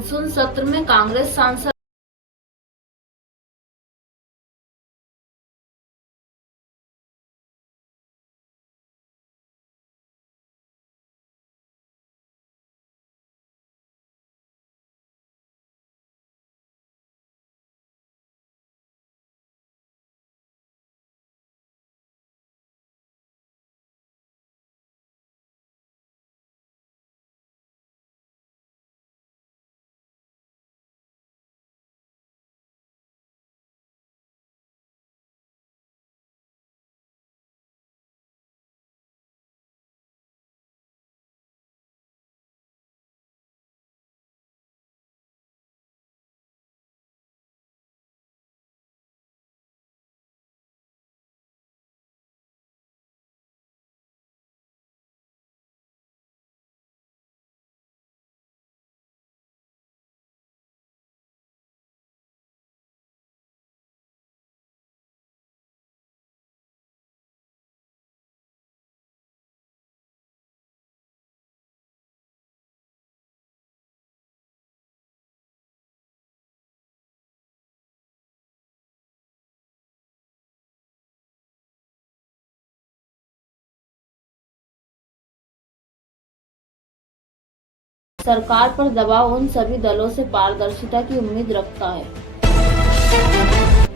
Monsoon सत्र में कांग्रेस सांसद सरकार पर दबाव उन सभी दलों से पारदर्शिता की उम्मीद रखता है।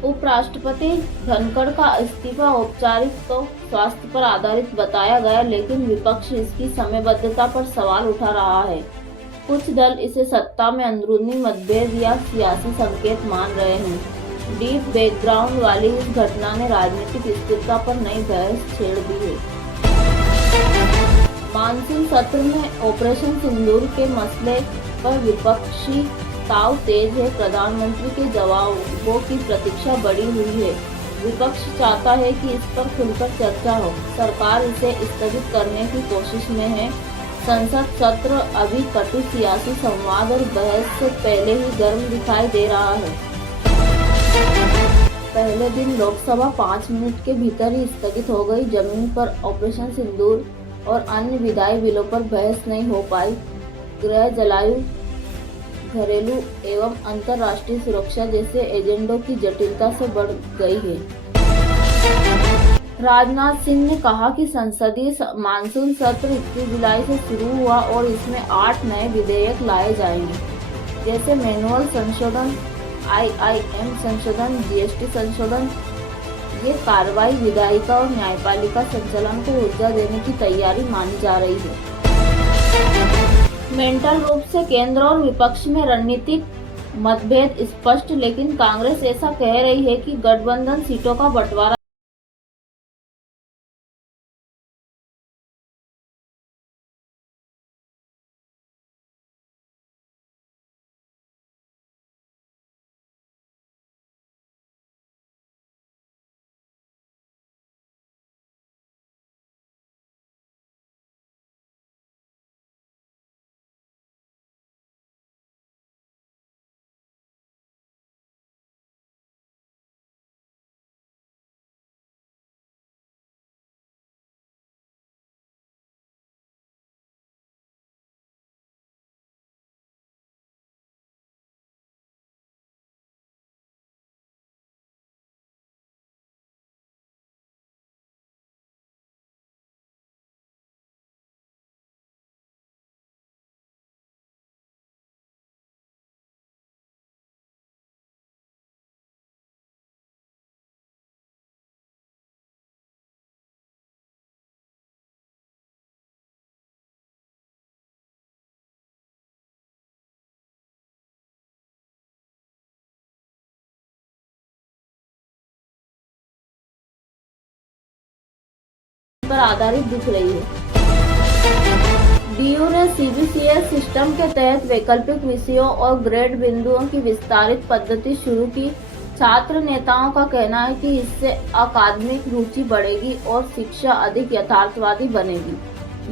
उपराष्ट्रपति धनखड़ का इस्तीफा औपचारिक तो स्वास्थ्य पर आधारित बताया गया, लेकिन विपक्ष इसकी समयबद्धता पर सवाल उठा रहा है। कुछ दल इसे सत्ता में अंदरूनी मतभेद या सियासी संकेत मान रहे हैं। डीप बैकग्राउंड वाली इस घटना ने राजनीतिक स्थिरता पर नई बहस छेड़ दी है। मानसून सत्र में ऑपरेशन सिंदूर के मसले पर विपक्षी ताव तेज है। प्रधानमंत्री के जवाबों की प्रतीक्षा बढ़ी हुई है। विपक्ष चाहता है कि इस पर खुलकर चर्चा हो। सरकार इसे स्थगित करने की कोशिश में है। संसद सत्र अभी कटु सियासी संवाद और बहस से पहले ही गर्म दिखाई दे रहा है। पहले दिन लोकसभा 5 मिनट के भीतर ही स्थगित हो गई। जमीन पर ऑपरेशन सिंदूर और अन्य विधायी बिलों पर बहस नहीं हो पाई। गृह, जलवायु, घरेलू एवं अंतर्राष्ट्रीय सुरक्षा जैसे एजेंडों की जटिलता से बढ़ गई है। राजनाथ सिंह ने कहा कि संसदीय मानसून सत्र 21 जुलाई से शुरू हुआ और इसमें 8 नए विधेयक लाए जाएंगे, जैसे मैनुअल संशोधन, IIM संशोधन, GST संशोधन। ये कार्रवाई विधायिका और न्यायपालिका संचालन को ऊर्जा देने की तैयारी मानी जा रही है। मेंटल रूप से केंद्र और विपक्ष में रणनीतिक मतभेद स्पष्ट, लेकिन कांग्रेस ऐसा कह रही है कि गठबंधन सीटों का बंटवारा पर आधारित दिख रही है। DU ने CBCS सिस्टम के तहत वैकल्पिक विषयों और ग्रेड बिंदुओं की विस्तारित पद्धति शुरू की। छात्र नेताओं का कहना है कि इससे अकादमिक रुचि बढ़ेगी और शिक्षा अधिक यथार्थवादी बनेगी।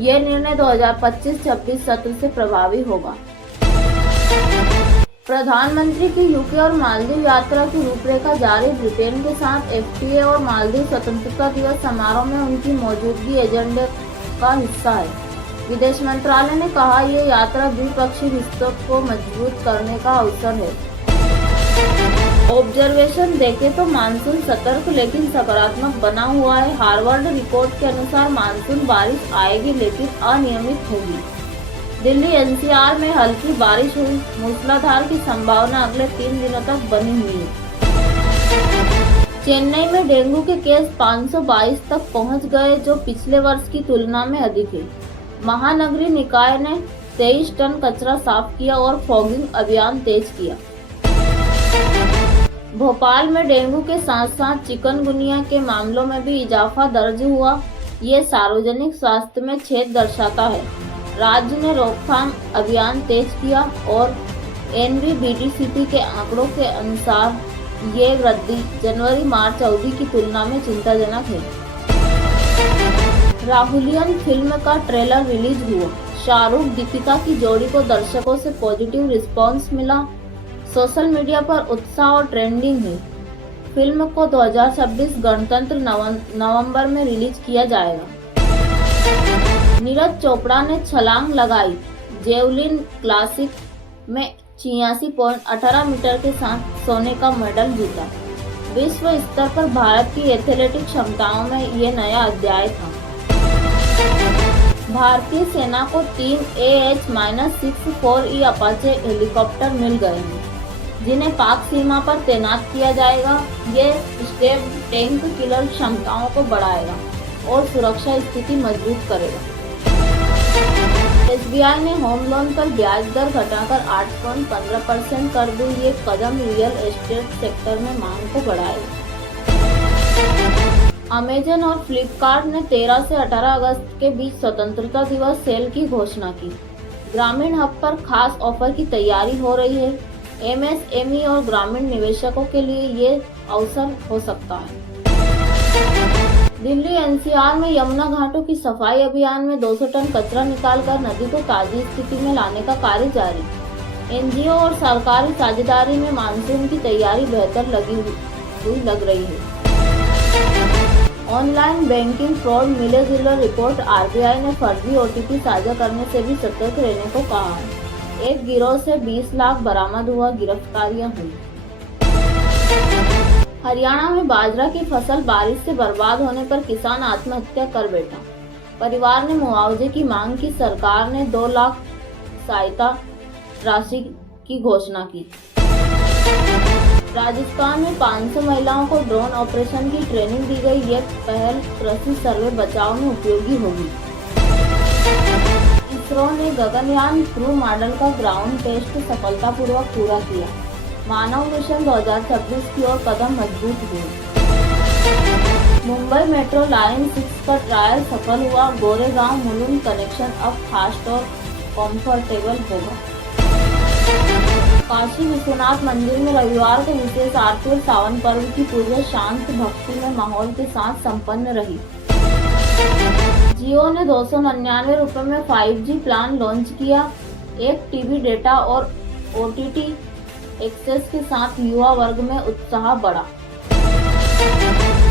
यह निर्णय 2025-26 सत्र से प्रभावी होगा। प्रधानमंत्री की यूके और मालदीव यात्रा की रूपरेखा जारी। ब्रिटेन के साथ FTA और मालदीव स्वतंत्रता दिवस समारोह में उनकी मौजूदगी एजेंडे का हिस्सा है। विदेश मंत्रालय ने कहा ये यात्रा द्विपक्षीय रिश्तों को मजबूत करने का अवसर है। ऑब्जर्वेशन देखें तो मानसून सतर्क लेकिन सकारात्मक बना हुआ है। हार्वर्ड रिपोर्ट के अनुसार मानसून बारिश आएगी लेकिन अनियमित होगी। दिल्ली एनसीआर में हल्की बारिश हुई, मूसलाधार की संभावना अगले 3 दिनों तक बनी हुई है। चेन्नई में डेंगू के केस 522 तक पहुंच गए, जो पिछले वर्ष की तुलना में अधिक है। महानगरीय निकाय ने 23 टन कचरा साफ किया और फॉगिंग अभियान तेज किया। भोपाल में डेंगू के साथ साथ चिकनगुनिया के मामलों में भी इजाफा दर्ज हुआ। ये सार्वजनिक स्वास्थ्य में छेद दर्शाता है। राज्य ने रोकथाम अभियान तेज किया और NVBDCT के आंकड़ों के अनुसार ये वृद्धि जनवरी-मार्च अवधि की तुलना में चिंताजनक है। राहुलियन फिल्म का ट्रेलर रिलीज हुआ। शाहरुख दीपिका की जोड़ी को दर्शकों से पॉजिटिव रिस्पांस मिला। सोशल मीडिया पर उत्साह और ट्रेंडिंग है। फिल्म को 2026 गणतंत्र नवंबर में रिलीज किया जाएगा। नीरज चोपड़ा ने छलांग लगाई। जेवलिन क्लासिक में 86.18 मीटर के साथ सोने का मेडल जीता। विश्व स्तर पर भारत की एथलेटिक क्षमताओं में ये नया अध्याय था। भारतीय सेना को 3 AH-64E अपाचे हेलीकॉप्टर मिल गए हैं, जिन्हें पाक सीमा पर तैनात किया जाएगा। ये स्टेप टैंक किलर क्षमताओं को बढ़ाएगा और सुरक्षा स्थिति मजबूत करेगा। SBI ने होम लोन पर ब्याज दर घटाकर 8.15% कर दी। ये कदम रियल एस्टेट सेक्टर में मांग को बढ़ाएगा। अमेजन और फ्लिपकार्ट ने 13 से 18 अगस्त के बीच स्वतंत्रता दिवस सेल की घोषणा की। ग्रामीण हब पर खास ऑफर की तैयारी हो रही है। MSME और ग्रामीण निवेशकों के लिए ये अवसर हो सकता है। दिल्ली NCR में यमुना घाटों की सफाई अभियान में 200 टन कचरा निकालकर नदी को ताजी स्थिति में लाने का कार्य जारी। NGO और सरकारी साझेदारी में मानसून की तैयारी बेहतर लग रही है। ऑनलाइन बैंकिंग फ्रॉड मिले जुले रिपोर्ट। RBI ने फर्जी OTP साझा करने से भी सतर्क रहने को कहा है। एक गिरोह से 20 लाख बरामद हुआ, गिरफ्तारियां हुई। हरियाणा में बाजरा की फसल बारिश से बर्बाद होने पर किसान आत्महत्या कर बैठा। परिवार ने मुआवजे की मांग की। सरकार ने 2 लाख सहायता राशि की घोषणा की। राजस्थान में 500 महिलाओं को ड्रोन ऑपरेशन की ट्रेनिंग दी गई। यह पहल कृषि सर्वे बचाव में उपयोगी होगी। इसरो ने गगनयान क्रू मॉडल का ग्राउंड टेस्ट सफलतापूर्वक पूरा किया। मानव मिशन 2026 की ओर कदम मजबूत हुए। मुंबई मेट्रो लाइन 6 का ट्रायल सफल हुआ। गोरेगांव मुलुंड कनेक्शन अब फास्ट और कंफर्टेबल होगा। काशी विश्वनाथ मंदिर में रविवार को विशेष आरती और सावन पर्व की पूजा शांत भक्ति में माहौल के साथ संपन्न रही। जियो ने 299 रुपये में 5G प्लान लॉन्च किया। 1 TB डेटा और OTT एक्सेस के साथ युवा वर्ग में उत्साह बढ़ा।